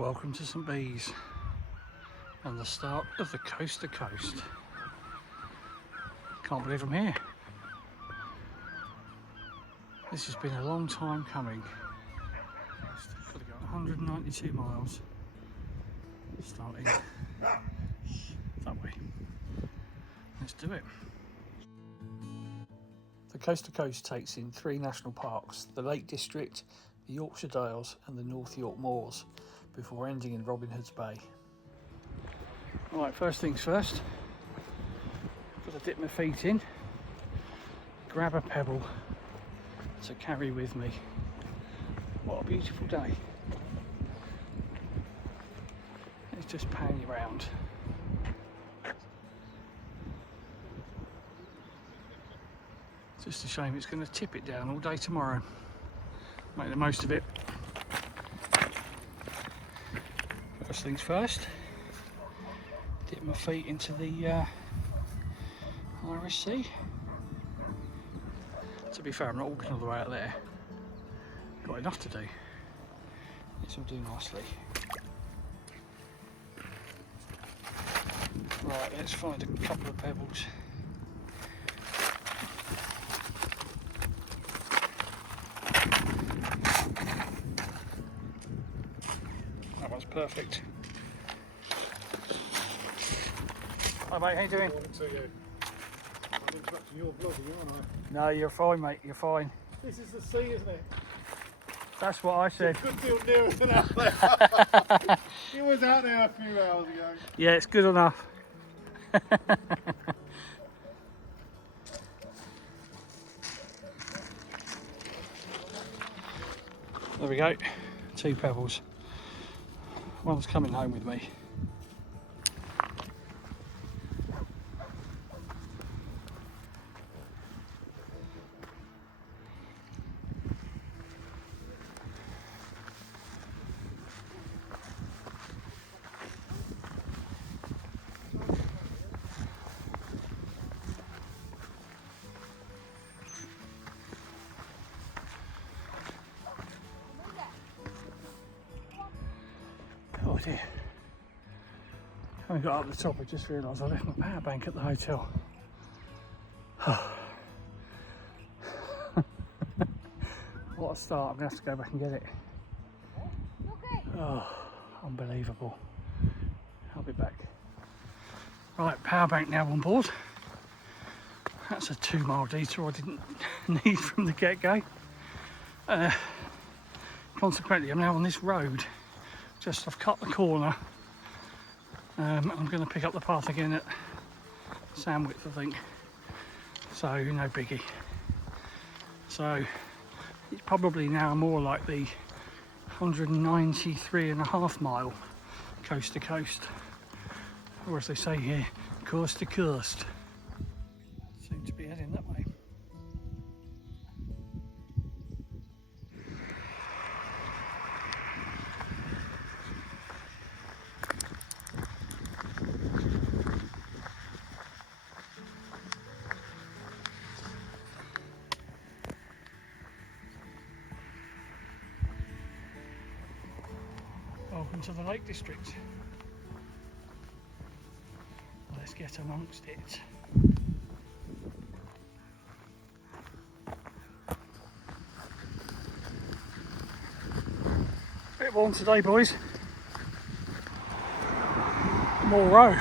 Welcome to St Bees and the start of the coast to coast. Can't believe I'm here. This has been a long time coming. Got to go 192 miles starting that way. Let's do it. The coast to coast takes in 3 national parks, the Lake District, the Yorkshire Dales and the North York Moors, before ending in Robin Hood's Bay. Right, first things first, got to dip my feet in, grab a pebble to carry with me. What a beautiful day. It's just panning around. Just a shame it's going to tip it down all day tomorrow. Make the most of it. First things first, dip my feet into the Irish Sea. To be fair, I'm not walking all the way out there. Got enough to do. This will do nicely. Right, let's find a couple of pebbles. That one's perfect. Hi mate, how you doing? I'm interrupting your vlogging, aren't I? No, you're fine mate, you're fine. This is the sea, isn't it? That's what I said. It's a good deal nearer than out there. It was out there a few hours ago. Yeah, it's good enough. There we go, 2 pebbles. One's coming home with me. Oh dear. When I got up the top, I just realised I left my power bank at the hotel. What a start, I'm going to have to go back and get it. Oh, unbelievable. I'll be back. Right, power bank now on board. That's a 2-mile detour I didn't need from the get-go. Consequently, I'm now on this road. Just I've cut the corner. I'm going to pick up the path again at Sandwich, I think. So no biggie. So it's probably now more like the 193.5 mile coast to coast, or as they say here, coast to coast. Seem to be heading that way. Welcome to the Lake District. Let's get amongst it. Bit warm today, boys. More row.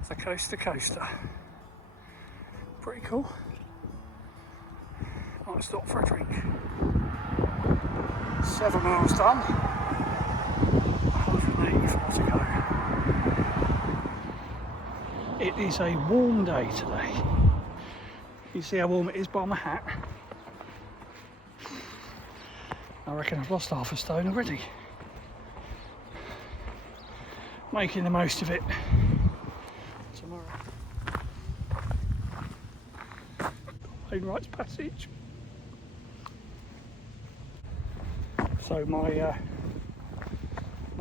It's a coast to coaster. Pretty cool. Might stop for a drink. 7 miles done, 184 to go. It is a warm day today. You see how warm it is by my hat? I reckon I've lost half a stone already. Making the most of it tomorrow. Wainwright's Passage. So my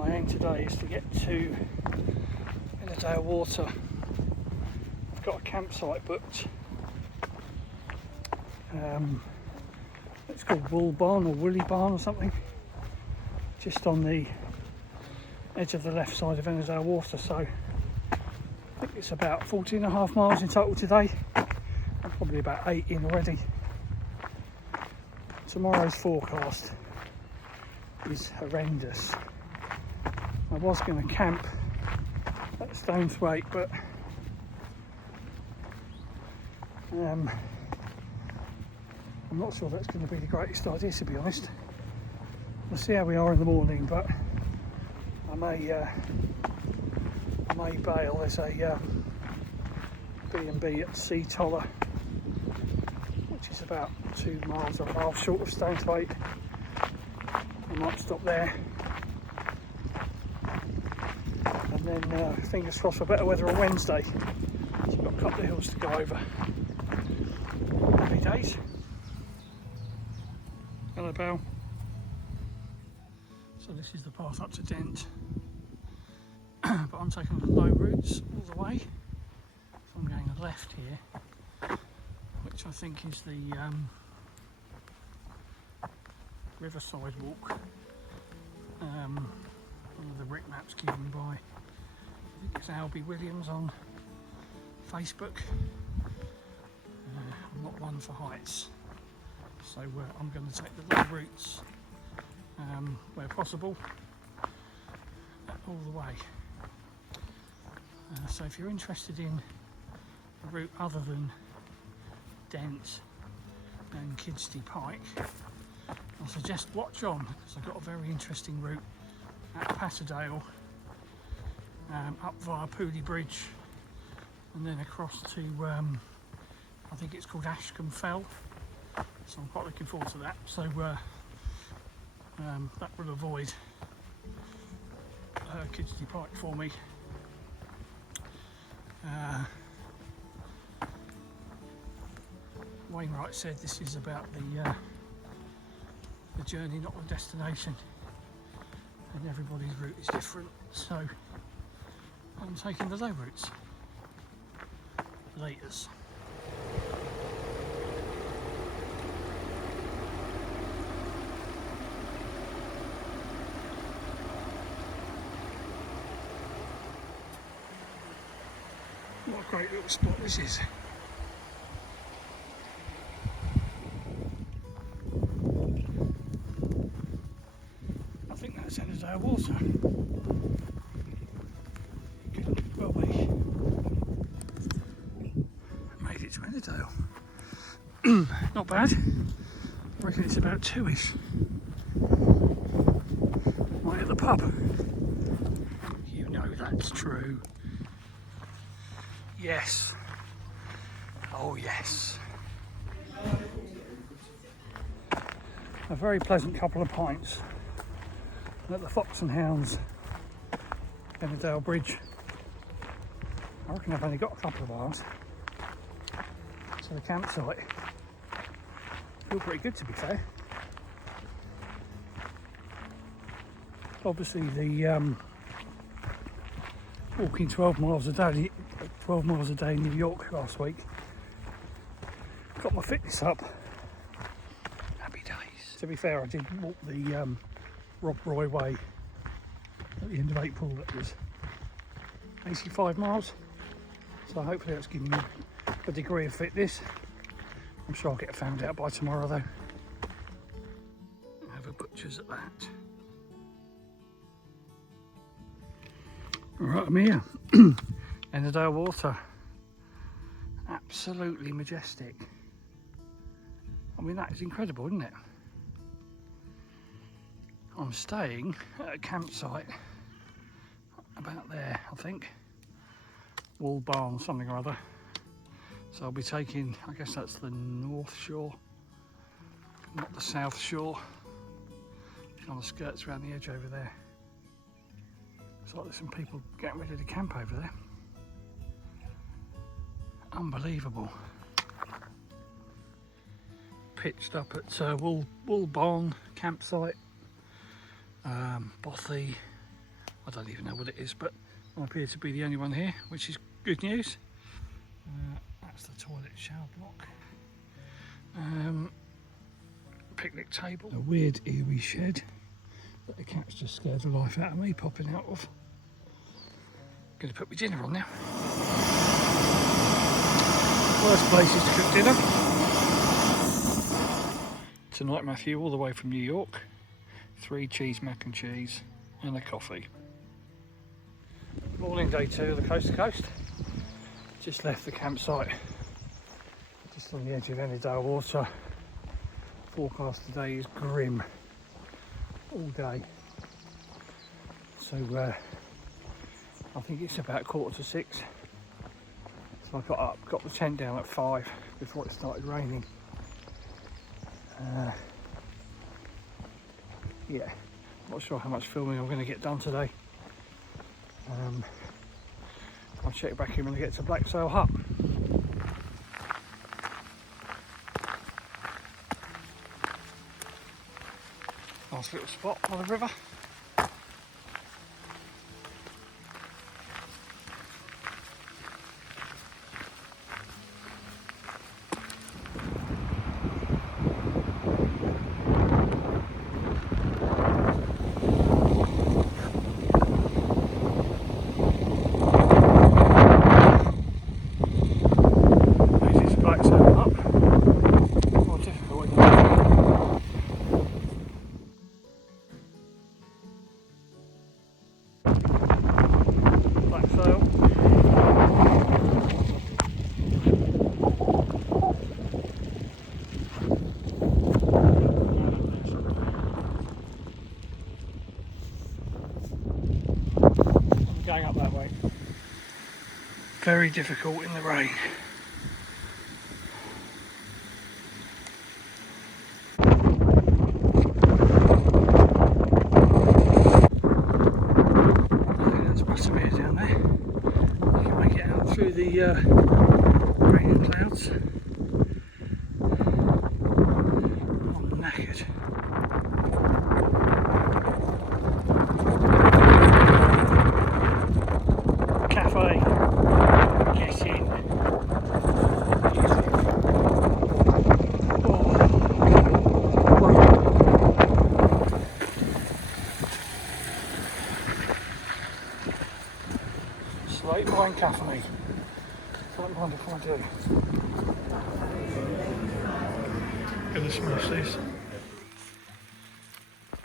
aim today is to get to Innerday Water. I've got a campsite booked. It's called Wool Barn or Woolly Barn or something. just on the edge of the left side of Ennerdale Water, so I think it's about 14.5 miles in total today. I'm probably about 8 in already. Tomorrow's forecast is horrendous. I was going to camp at Stonesthwaite, but I'm not sure that's going to be the greatest idea, to be honest. We'll see how we are in the morning, but I may bail. There's a B&B at Sea Toller, which is about 2.5 miles short of Stonesthwaite. I might stop there, and then fingers crossed for better weather on Wednesday. So we've got a couple of hills to go over. Happy days. Hello, pal. So this is the path up to Dent, but I'm taking the low routes all the way. So I'm going left here, which I think is the Riverside Walk. One of the brick maps given by, I think it's Albie Williams on Facebook. I'm not one for heights, so I'm going to take the low routes where possible, all the way. So if you're interested in a route other than Dent and Kidsty Pike, I suggest watch on, because I've got a very interesting route at Patterdale, up via Pooley Bridge, and then across to I think it's called Askham Fell. So I'm quite looking forward to that. So that will avoid Kidsty Pike for me. Wainwright said this is about the journey, not the destination, and everybody's route is different, so I'm taking the low routes. Laters. What a great little spot this is. I think that's Ennerdale Water. Could well be. Made it to Ennerdale. Not bad. I reckon it's about 2ish. Right at the pub. You know that's true. Yes. Oh yes. A very pleasant couple of pints at the Fox and Hounds Ennerdale Bridge. I reckon I've only got a couple of hours to the campsite. Feel pretty good, to be fair. Obviously the walking 12 miles a day in New York last week got my fitness up. Happy days. To be fair, I did walk the Rob Roy Way at the end of April. That was 85 miles. So hopefully that's giving you a degree of fitness. I'm sure I'll get found out by tomorrow though. Have a butcher's at that. Right, I'm here. Ennerdale Water. Absolutely majestic. I mean, that is incredible, isn't it? I'm staying at a campsite about there, I think. Wall Barn, something or other. So I'll be taking, I guess that's the north shore, not the south shore. Kind of skirts around the edge over there. Looks like there's some people getting ready to camp over there. Unbelievable. Pitched up at Wall Barn campsite. Bothy. I don't even know what it is, but I appear to be the only one here, which is good news. That's the toilet shower block. Picnic table. A weird eerie shed But the cat's just scared the life out of me popping out of. Gonna put my dinner on now. Worst places to cook dinner. Tonight, Matthew, all the way from New York. 3 cheese mac and cheese and a coffee. Morning, day 2 of the coast to coast. Just left the campsite, just on the edge of Ennerdale Water. Forecast today is grim all day. So I think it's about 5:45. So I got up, got the tent down at 5 before it started raining. Yeah, not sure how much filming I'm going to get done today. I'll check back in when I get to Blacksail Hut. Nice little spot by the river. Going up that way. Very difficult in the rain. That's Buttermere down there. You can make it out through the rain and clouds. I'm knackered. Slate wine cafe. Don't mind if I do. Goodness mercies.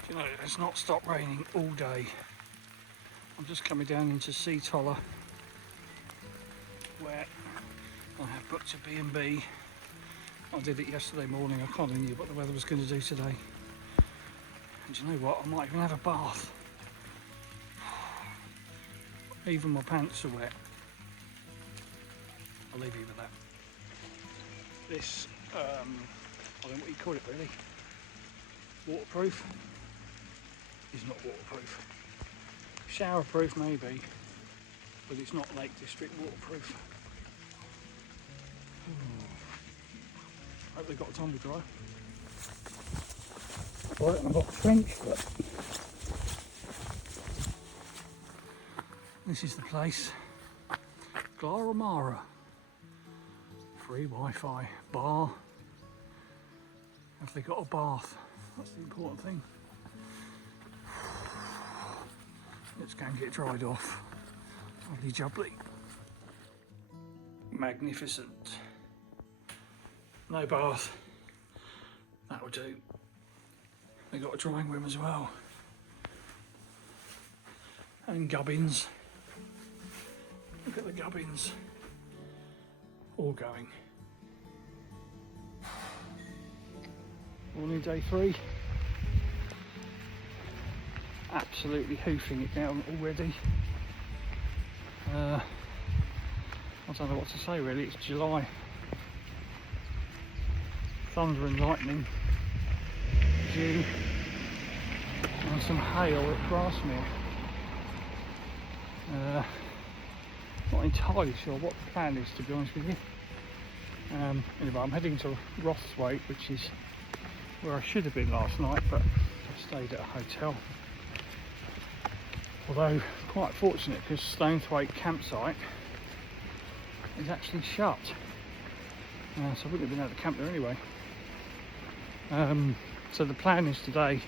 You know, it's not stopped raining all day. I'm just coming down into Sea Toller, where I have booked a B&B. I did it yesterday morning. I kind of knew what the weather was going to do today. And you know what? I might even have a bath. Even my pants are wet. I'll leave you with that. This, I don't know what you call it really. Waterproof? It's not waterproof. Showerproof maybe, but it's not Lake District waterproof. Hope they got a tumble dry. Well, I've got a trench foot. This is the place, Glaramara. Free Wi-Fi, bar. Have they got a bath? That's the important thing. Let's go and get dried off. Lovely jubbly. Magnificent. No bath. That will do. They got a drying room as well. And gubbins. Look at the gubbins. All going. Morning, day 3. Absolutely hoofing it down already. I don't know what to say really, it's July. Thunder and lightning. June. And some hail at Grasmere. Not entirely sure what the plan is, to be honest with you. Anyway, I'm heading to Rothwaite, which is where I should have been last night, but I stayed at a hotel. Although quite fortunate, because Stonethwaite campsite is actually shut, so I wouldn't have been able to camp there anyway. So the plan is today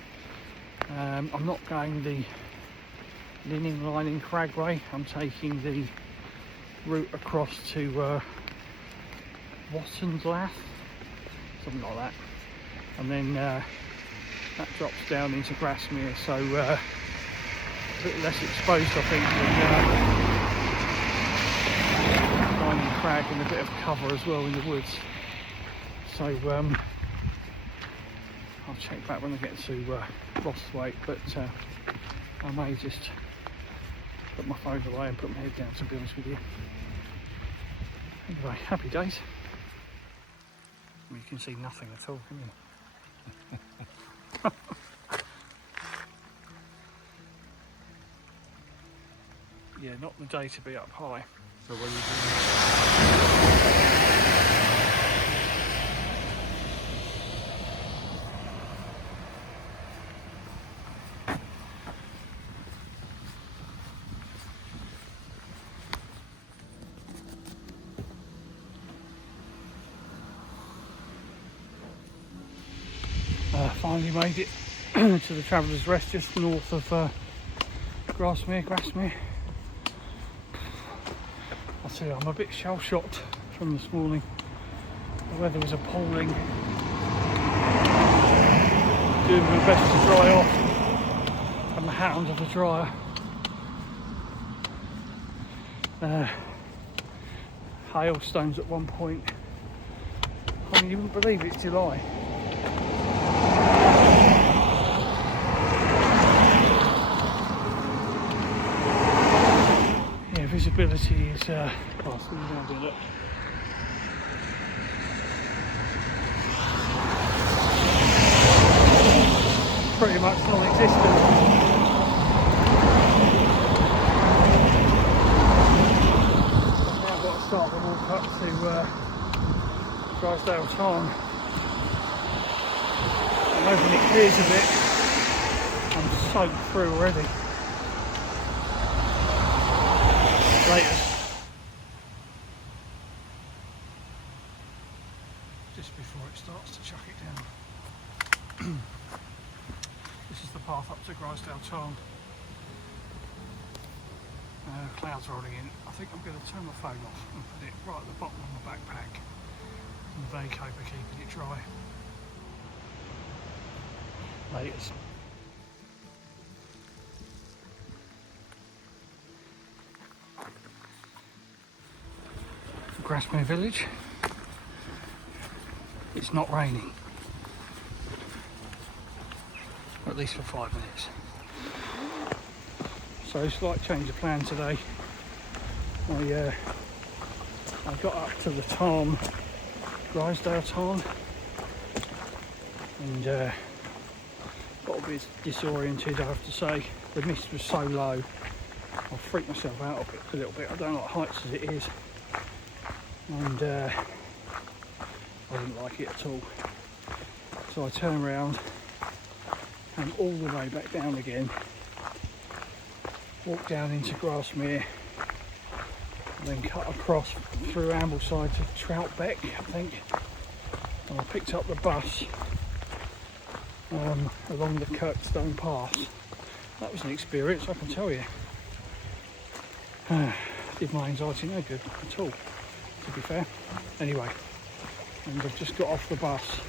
I'm not going the linen lining cragway. I'm taking the route across to Wattenglass, something like that, and then that drops down into Grasmere, so a bit less exposed I think than lining crag, and a bit of cover as well in the woods. So I'll check back when I get to Rossthwaite, but I may just put my phone away and put my head down, to be honest with you. Anyway, happy days. You can see nothing at all, can you? Yeah, not the day to be up high. So what Finally made it to the Traveller's Rest, just north of Grasmere. I'll tell you, I'm a bit shell-shocked from this morning. The weather was appalling. Doing my best to dry off. I'm a hound of a dryer. Hailstones at one point. I mean, you wouldn't believe it's July. Yeah, visibility is pretty much non-existent. Now I've got to start the walk up to Drysdale Tarn. I'm hoping it clears a bit. I'm soaked through already. Later. Just before it starts to chuck it down. This is the path up to Drysdale Tarn. Clouds rolling in. I think I'm going to turn my phone off and put it right at the bottom of my backpack. And the Vaco for keeping it dry. Laters. Grasmere village. It's not raining. Or at least for 5 minutes. So slight change of plan today. I got up to the Tarn, Drysdale Tarn, and got a bit disoriented, I have to say. The mist was so low, I freaked myself out a little bit. I don't like heights as it is, and I didn't like it at all. So I turned around and all the way back down again, walked down into Grasmere, and then cut across through Ambleside to Troutbeck, I think, and I picked up the bus along the Kirkstone Pass. That was an experience, I can tell you. Did my anxiety no good at all, to be fair. Anyway, and I've just got off the bus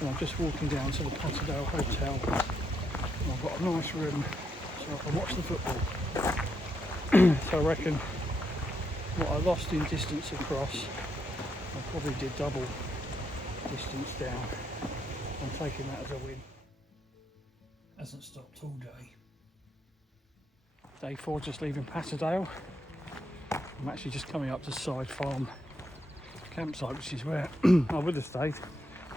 and I'm just walking down to the Patterdale Hotel, and I've got a nice room so I can watch the football. So I reckon what I lost in distance across, I probably did double distance down. I'm taking that as a win. Hasn't stopped all day. Day 4, just leaving Patterdale. I'm actually just coming up to Side Farm campsite, which is where I would have stayed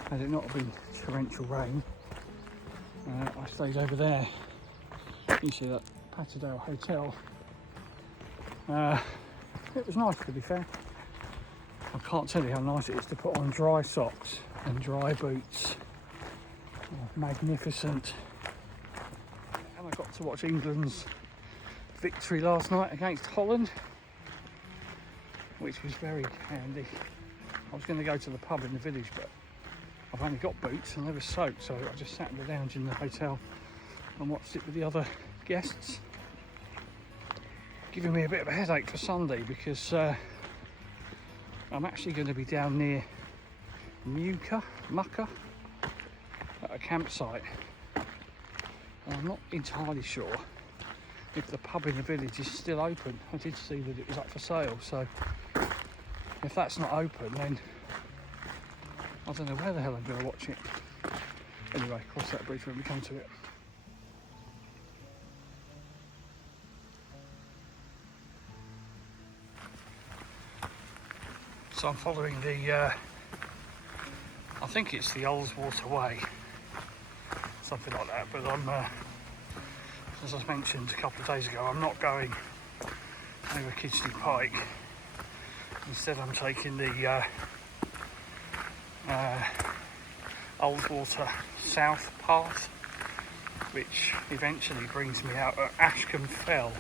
had it not been torrential rain. I stayed over there. You see that Patterdale Hotel. It was nice, to be fair. I can't tell you how nice it is to put on dry socks and dry boots. Oh, magnificent. And I got to watch England's victory last night against Holland, which was very handy. I was going to go to the pub in the village, but I've only got boots and they were soaked, so I just sat in the lounge in the hotel and watched it with the other guests. Giving me a bit of a headache for Sunday because I'm actually going to be down near Mucka at a campsite. And I'm not entirely sure if the pub in the village is still open. I did see that it was up for sale, so if that's not open, then I don't know where the hell I'm going to watch it. Anyway, cross that bridge when we come to it. So I'm following the, I think it's the Ullswater way, something like that, but I'm, as I mentioned a couple of days ago, I'm not going over Kidsty Pike. Instead I'm taking the Ullswater south path, which eventually brings me out at Askham Fell,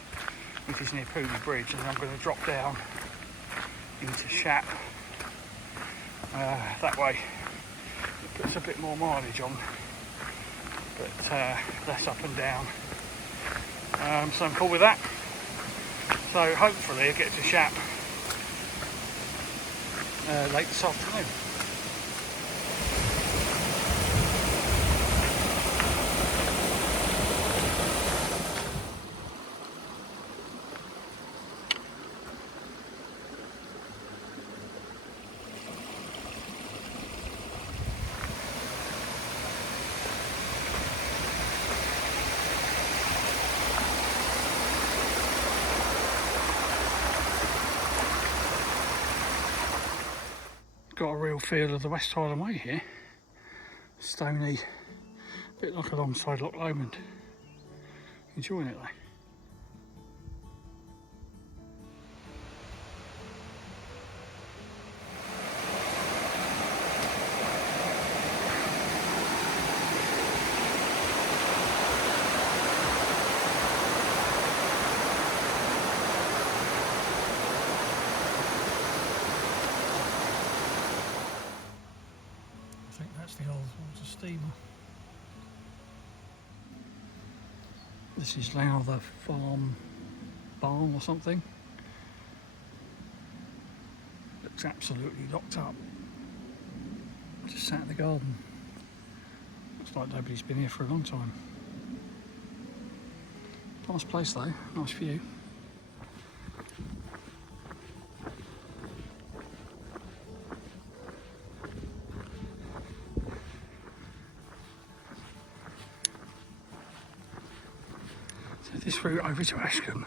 which is near Pooley Bridge, and then I'm going to drop down into Shap. That way it puts a bit more mileage on, but less up and down. So I'm cool with that. So hopefully I'll get to Shap late this afternoon. Got a real feel of the West Highland Way here. Stony, a bit like alongside Loch Lomond. Enjoying it though. I think that's the Ullswater steamer. This is now the farm barn or something. Looks absolutely locked up. Just sat in the garden. Looks like nobody's been here for a long time. Nice place though, nice view. This route over to Askham,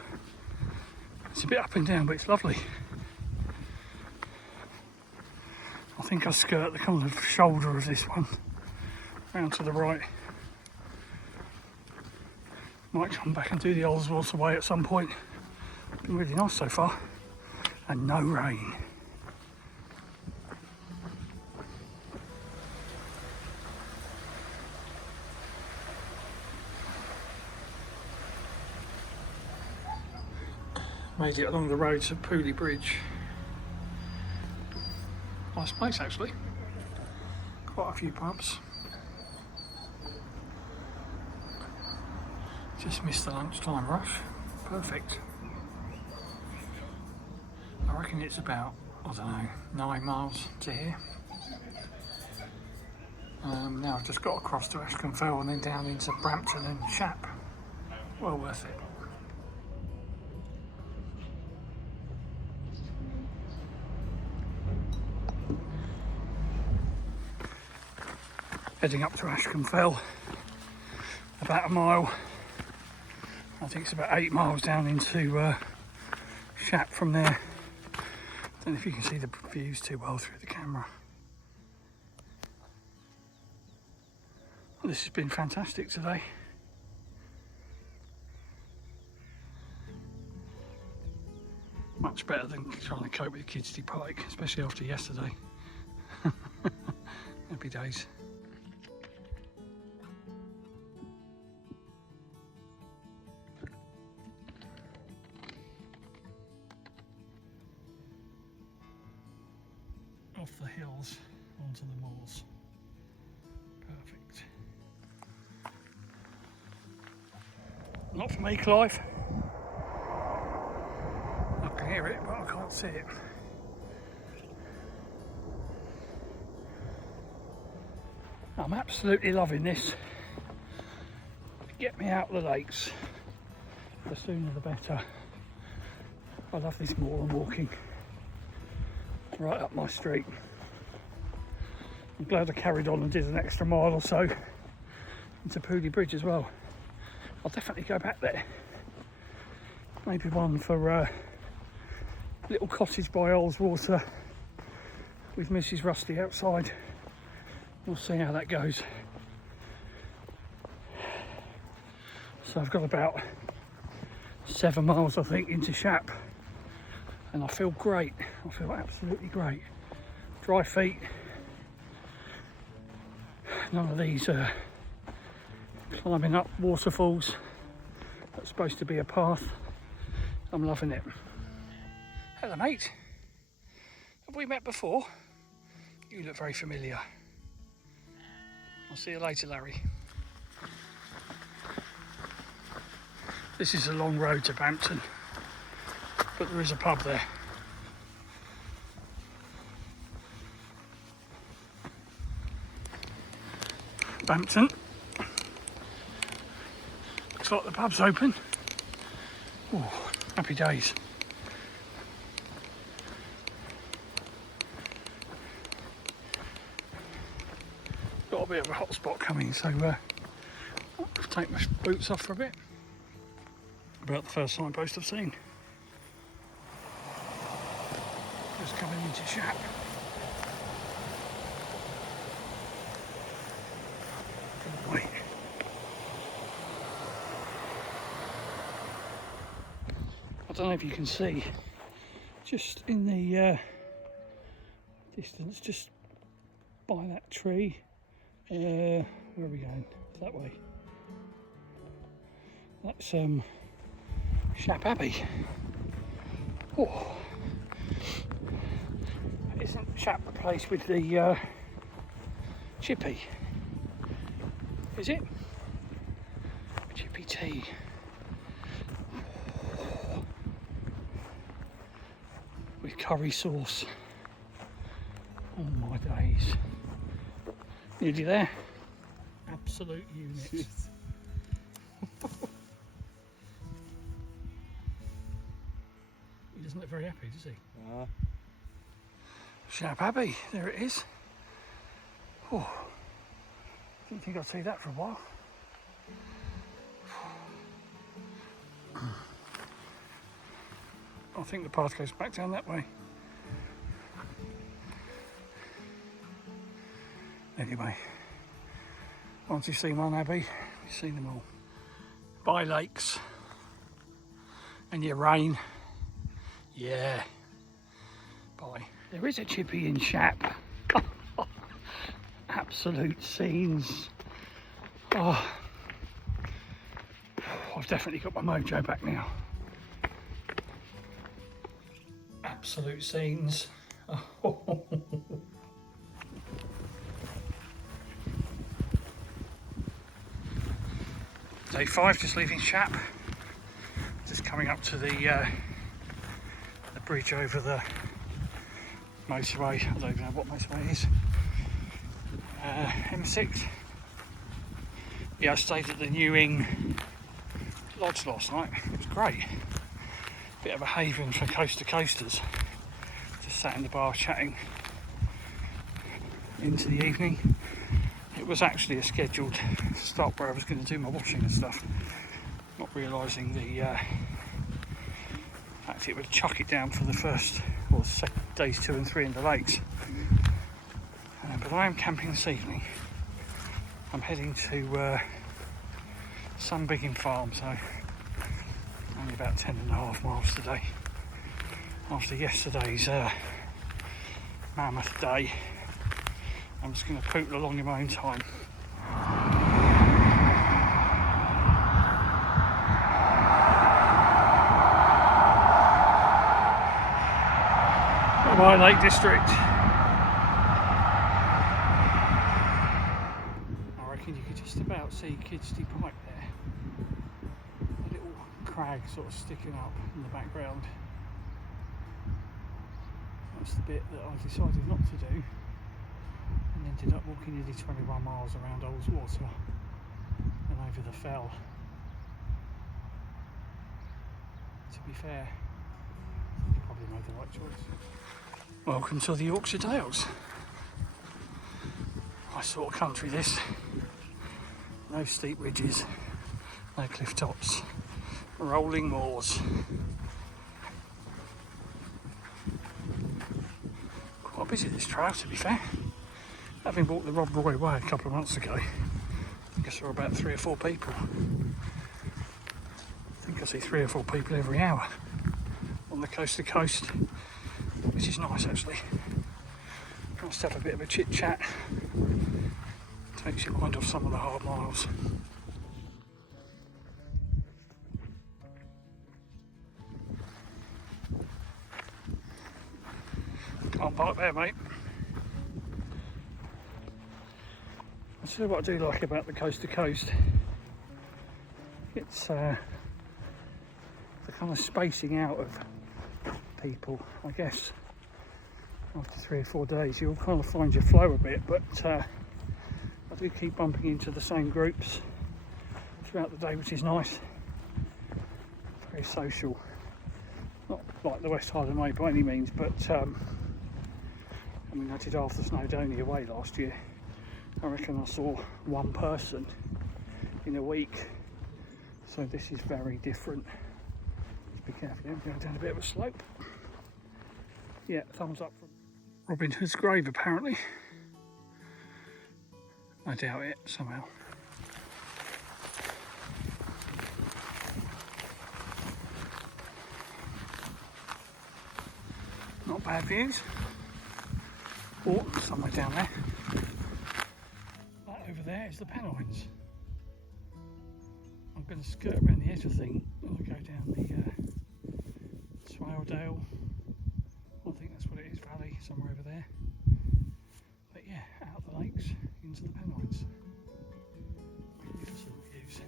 it's a bit up and down, but it's lovely. I think I'll skirt the kind of shoulder of this one, round to the right. Might come back and do the Ullswater way at some point. Been really nice so far, and no rain. Made it along the road to Pooley Bridge. Nice place actually. Quite a few pubs. Just missed the lunchtime rush. Perfect. I reckon it's about, I don't know, 9 miles to here. Now I've just got across to Askham Fell and then down into Brampton and Shap. Well worth it. Heading up to Askham Fell, about a mile. I think it's about 8 miles down into Shap from there. Don't know if you can see the views too well through the camera. Well, this has been fantastic today. Much better than trying to cope with Kidsty Pike, especially after yesterday. Happy days. Off the hills onto the moors. Perfect. Not for me, Clive. I can hear it, but I can't see it. I'm absolutely loving this. Get me out of the lakes. The sooner the better. I love this moor I'm walking. Right up my street. I'm glad I carried on and did an extra mile or so into Pooley Bridge as well. I'll definitely go back there. Maybe one for little cottage by Ullswater with Mrs. Rusty outside. We'll see how that goes. So I've got about 7 miles, I think, into Shap, and I feel great. I feel absolutely great. Dry feet. None of these climbing up waterfalls. That's supposed to be a path. I'm loving it. Hello, mate. Have we met before? You look very familiar. I'll see you later, Larry. This is a long road to Bampton, but there is a pub there. Bampton. Looks like the pub's open. Oh, happy days. Got a bit of a hot spot coming, so I'll take my boots off for a bit. About the first signpost I've seen. Just coming into Shap. Wait. I don't know if you can see, just in the distance, just by that tree. Where are we going? That way. That's Shap Abbey. Oh, isn't Shap the place with the chippy? Is it? Chippy tea. With curry sauce. Oh my days. Nearly there. Absolute unit. He doesn't look very happy, does he? Shap Abbey, there it is. Oh, didn't think I'd see that for a while. I think the path goes back down that way. Anyway, once you've seen one abbey, you've seen them all. By lakes and your rain. Yeah. Bye. There is a chippy in Shap. Absolute scenes. Oh, I've definitely got my mojo back now. Absolute scenes. Oh. Day 5, just leaving Shap. Just coming up to the bridge over the motorway. I don't even know what motorway it is. M6. Yeah, I stayed at the New Inn Lodge last night. It was great. Bit of a haven for coast to coasters. Just sat in the bar chatting into the evening. It was actually a scheduled stop where I was going to do my washing and stuff, not realising the fact it would chuck it down for the first or second days 2 and 3 in the lakes. But I am camping this evening. I'm heading to Sunbiggin farm, so only about 10.5 miles today. After yesterday's mammoth day, I'm just going to poot along in my own time. My Lake District. I reckon you could just about see Kidsty Pike there. crag sort of sticking up in the background. That's the bit that I decided not to do and ended up walking nearly 21 miles around Ullswater and over the fell. To be fair, I think I probably made the right choice. Welcome to the Yorkshire Dales. Nice sort of country this. No steep ridges, no cliff tops, rolling moors. Quite busy this trail, to be fair. Having walked the Rob Roy Way a couple of months ago, I guess there were about 3 or 4 people. I think I see 3 or 4 people every hour on the coast to coast, which is nice actually. Nice to have a bit of a chit chat. Takes your mind off some of the hard miles. Can't park there, mate. I'll tell you what I do like about the coast to coast. It's the kind of spacing out of people, I guess. After 3 or 4 days, you'll kind of find your flow a bit, but I do keep bumping into the same groups throughout the day, which is nice. Very social. Not like the West Highland Way by any means, but I mean, I did half the Snowdonia Way last year. I reckon I saw 1 person in a week. So this is very different. Just be careful, I'm going down a bit of a slope. Yeah, thumbs up from Robin Hood's grave apparently. I doubt it somehow. Not bad views. Or somewhere down there. That over there is the Pennines. I'm going to skirt around the edge of the thing. I'll go down the Swaledale. I think that's what it is, valley, somewhere over there. But yeah, out the lakes into the Pennines. Magnificent views.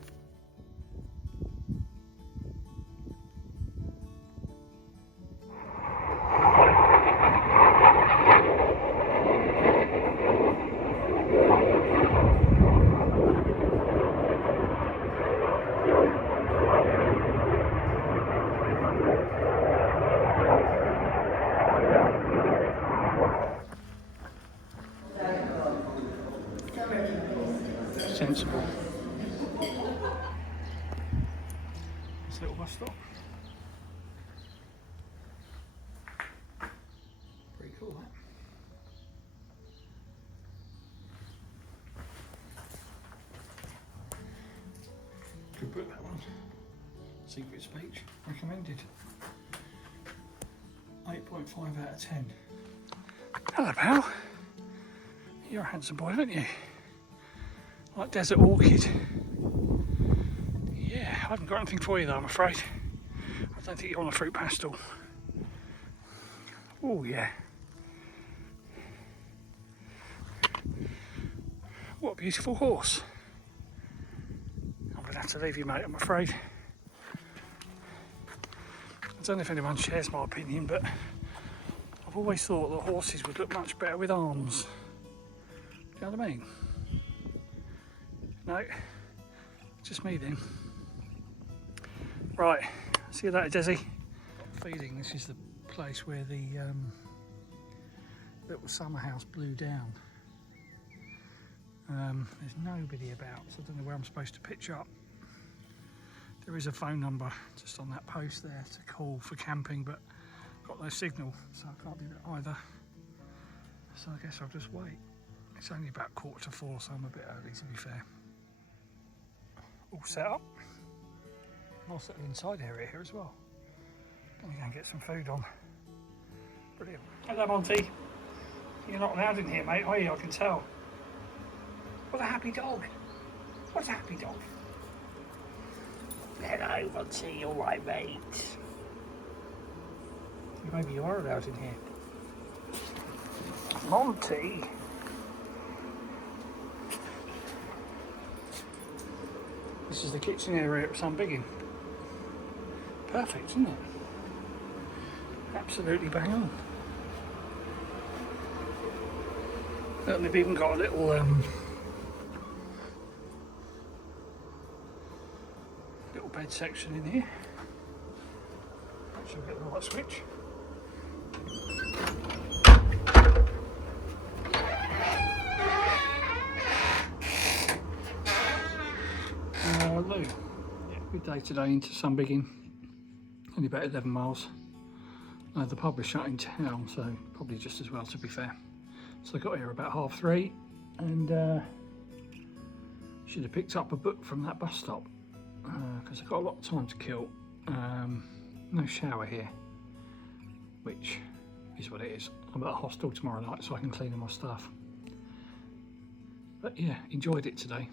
Sensible. This little bus stop. Pretty cool, that. Good book, that one. Secret Speech, recommended. 8.5 out of 10. Hello, pal. You're a handsome boy, aren't you? Like Desert Orchid. Yeah, I haven't got anything for you though, I'm afraid. I don't think you're on a fruit pastel. Oh yeah. What a beautiful horse. I'm going to have to leave you, mate, I'm afraid. I don't know if anyone shares my opinion, but I've always thought that horses would look much better with arms. Do you know what I mean? No, just me then. Right, see you later, Desi. Feeling this is the place where the little summer house blew down. There's nobody about, so I don't know where I'm supposed to pitch up. There is a phone number just on that post there to call for camping, but got no signal, so I can't do that either. So I guess I'll just wait. It's only about 3:45, so I'm a bit early to be fair. All set up. Nice little inside area here as well. Gonna go and get some food on. Brilliant. Hello, Monty. You're not allowed in here, mate, are you? I can tell. What a happy dog. What a happy dog. Hello, Monty. All right, mate. Maybe you are allowed in here. Monty. This is the kitchen area at Sunbiggin. Perfect, isn't it? Absolutely bang on. And they've even got a little little bed section in here. Should get the light switch. Lou. Yeah, good day today into Sunbiggin. Only about 11 miles. The pub was shut in town, so probably just as well, to be fair. So I got here about 3:30 and should have picked up a book from that bus stop because I've got a lot of time to kill. No shower here, which is what it is. I'm at a hostel tomorrow night, so I can clean all my stuff. But yeah, enjoyed it today.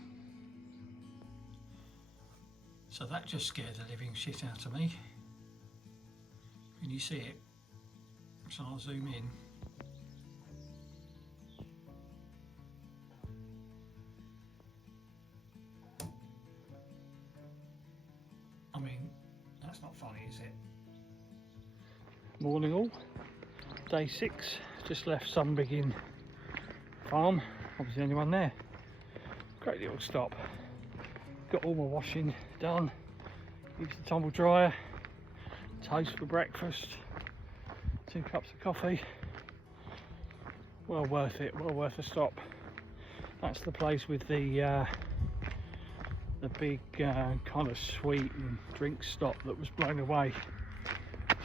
So that just scared the living shit out of me. Can you see it? So I'll zoom in. I mean, that's not funny, is it? Morning all. Day 6. Just left Sunbiggin farm. I was the only one there. Great little stop. Got all my washing done. Used the tumble dryer. Toast for breakfast. 2 cups of coffee. Well worth it. Well worth a stop. That's the place with the big kind of sweet and drink stop that was blown away.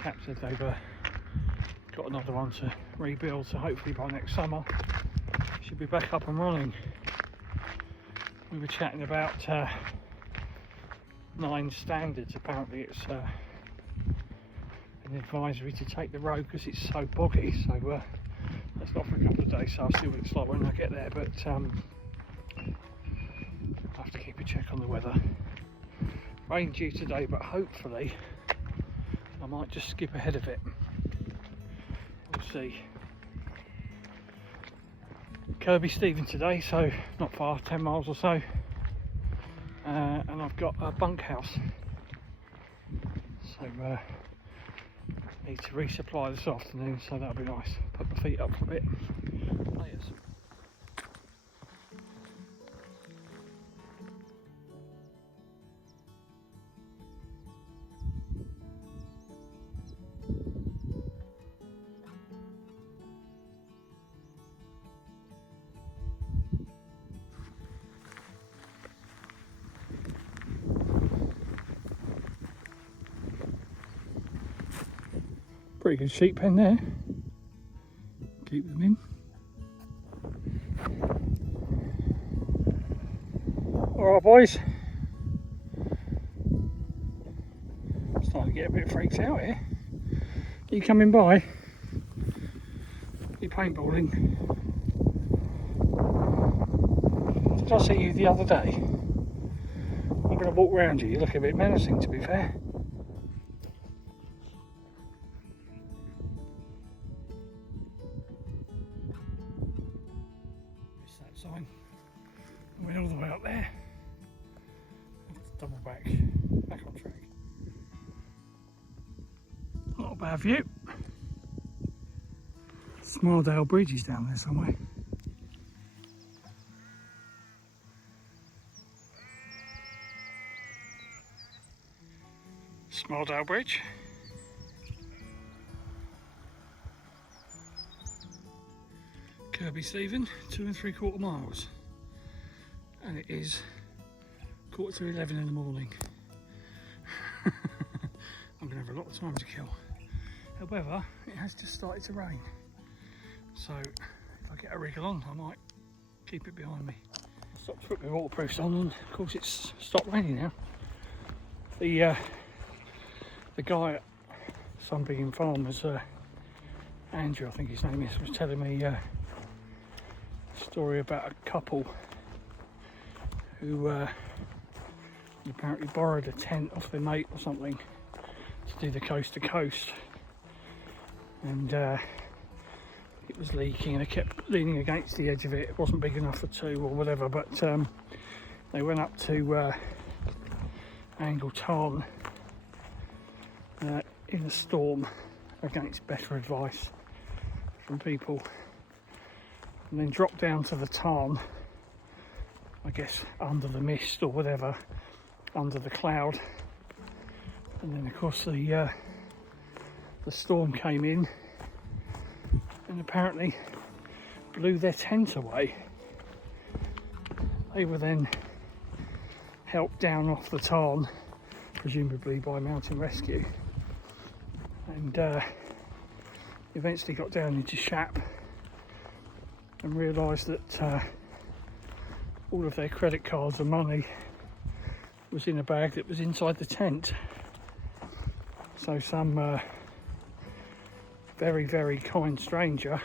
Shap said they've got another one to rebuild, so hopefully by next summer should be back up and running. We were chatting about 9 standards. Apparently it's an advisory to take the road because it's so boggy, so that's not for a couple of days, so I'll see what it's like when I get there, but I'll have to keep a check on the weather. Rain due today, but hopefully I might just skip ahead of it. We'll see. Kirkby Stephen today, so not far, 10 miles or so, and I've got a bunkhouse, so need to resupply this afternoon, so that'll be nice. Put my feet up for a bit. Layers. Pretty good sheep pen there. Keep them in. Alright boys. Starting to get a bit freaked out here. Are you coming by? Are you paintballing? Did I see you the other day? I'm going to walk round you. You look a bit menacing, to be fair. Sign. Went all the way up there. Double back on track. Not a bad view. Smiledale Bridge is down there somewhere. Smiledale Bridge. Kirkby Stephen, 2 3/4 miles, and it is 11:15 in the morning. I'm going to have a lot of time to kill. However, it has just started to rain, so if I get a wriggle on, I might keep it behind me. I stopped to put my waterproofs on, and of course it's stopped raining now. The guy at Sunbiggin Farmers, Andrew, I think his name is, was telling me story about a couple who apparently borrowed a tent off their mate or something to do the coast to coast, and it was leaking and they kept leaning against the edge of it. It wasn't big enough for 2 or whatever, but they went up to Angle Tarn in a storm against better advice from people, and then drop down to the tarn, I guess under the mist or whatever, under the cloud. And then of course the storm came in and apparently blew their tent away. They were then helped down off the tarn, presumably by mountain rescue, and eventually got down into Shap and realised that all of their credit cards and money was in a bag that was inside the tent. So some very, very kind stranger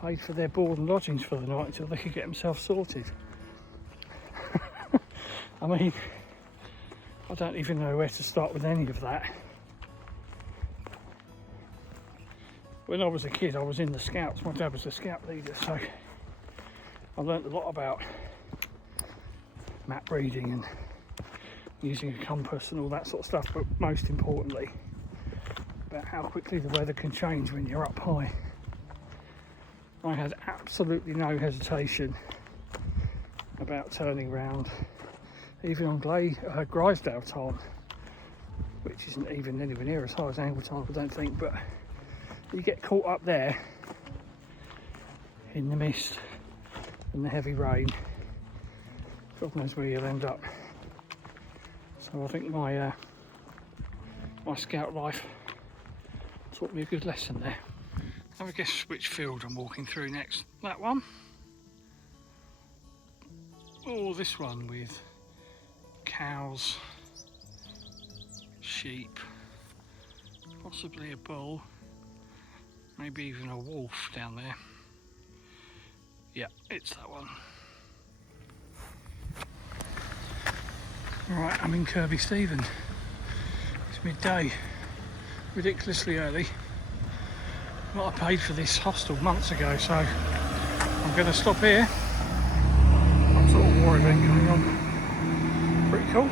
paid for their board and lodgings for the night until they could get themselves sorted. I mean, I don't even know where to start with any of that. When I was a kid, I was in the Scouts. My dad was a Scout leader, so I learnt a lot about map reading and using a compass and all that sort of stuff, but most importantly about how quickly the weather can change when you're up high. I had absolutely no hesitation about turning around, even on Grisdale Tarn, which isn't even anywhere near as high as Angle Tarn, I don't think, but you get caught up there in the mist and the heavy rain, God knows where you'll end up. So I think my Scout life taught me a good lesson there. Have a guess which field I'm walking through next. That one? Or this one with cows, sheep, possibly a bull, maybe even a wolf down there. Yeah, it's that one. Right, I'm in Kirkby Stephen. It's midday, ridiculously early. Well, I paid for this hostel months ago, so I'm going to stop here. Some sort of war event going on. Pretty cool.